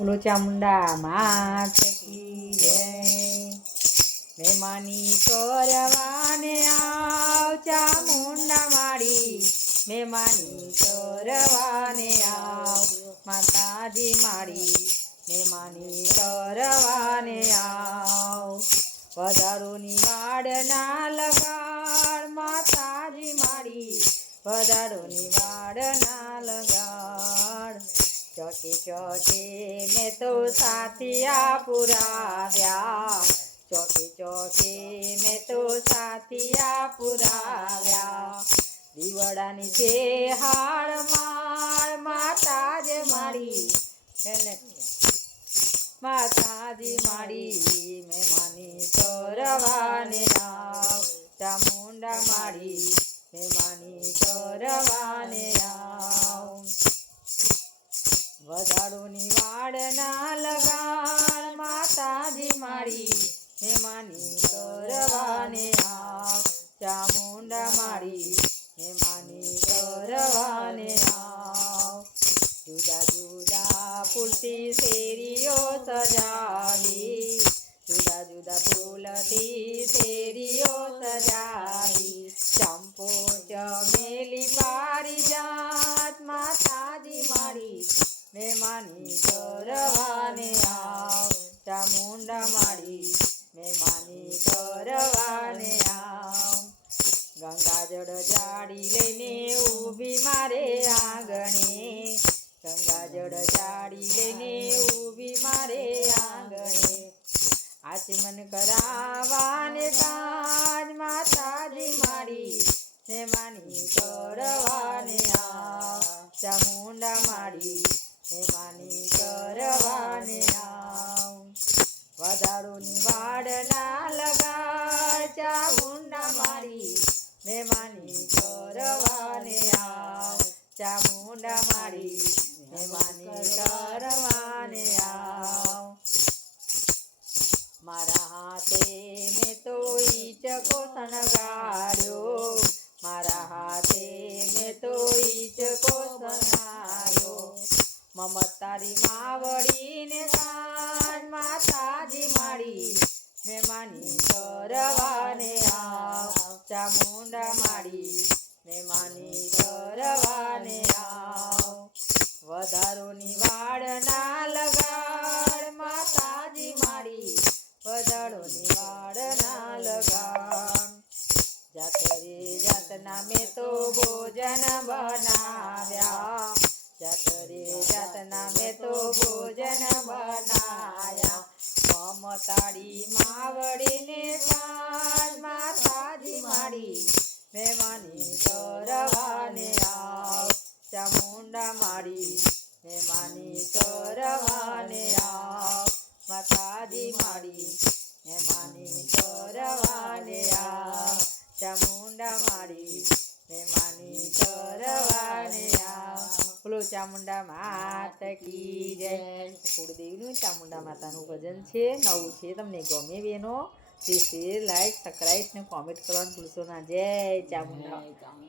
બોલો ચામુંડા માત કી જય મહેમાની કરવાને આવ ચામુંડા માડી મહેમાની કરવાને આવ માતાજી માડી મહેમાની કરવાને આવ પધારોની વાડ ના લગાડ માતાજી માડી પધારોની વાડ ના લગાડ ચોકે ચોકી મેં તો સાથિયા પુરાવ્યા. ચોકી ચોકી મેં તો સાથિયા પુરાવ્યા. દીવડાની છે હાડ માળ માતા જ મારી માતાજી માડી મહેમાની કરવાને આવ ચામુંડા માડી મહેમાની કરવાને વધારોની વાડ ના લગાડ, માતાજી મારી, હેમાની કરવાને આવ ચામુંડા મારી, હેમાની કરવાને આવ જુદા જુદા ફૂલથી શેરીઓ સજાવી કરવાને આવ ચામુંડા માડી મહેમાની કરવાને આવ. ગંગાજળ જાડી લઈને ઊભી મારે આંગણે. ગંગાજળ જાડી લઈને ઊભી મારે આંગણે. આચમન કરાવાને તાજ માતાજી માડી મહેમાની કરવાને આ ચામુંડા માડી મહેમાની કરવાને આવ. વધારોની વાડ ના લગાડ ચામુંડા મારી મહેમાની કરવાને આવ. ચામુંડા મારી મહેમાની કરવાને આવ. મારા હાથે મેં તો ઈચકો શણગાર્યો મમતારી માવડીને કાન માતાજી માડી મહેમાની કરવાને આવ. ચામુંડા માડી મહેમાની કરવાને આવ. વધારોની વાડ ના લગાડ, માતાજી માડી વધારોની વાડ ના લગાડ. જાતરે જાતના મેં તો ભોજન બનાવ્યા. જાતરે જતના મેં તો ભોજન બનાયા. મમતાડી માવડીને કાન ચામુંડા માત કી જય. કુળદેવીનું ચામુંડા માતાનું ભજન છે નવું છે તમને ગમે બેનો તે શેર લાઈક સબસ્ક્રાઈબ ને કોમેન્ટ કરવાનું ભૂલશો ના. જય ચામુંડા.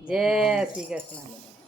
જય શ્રી કૃષ્ણ.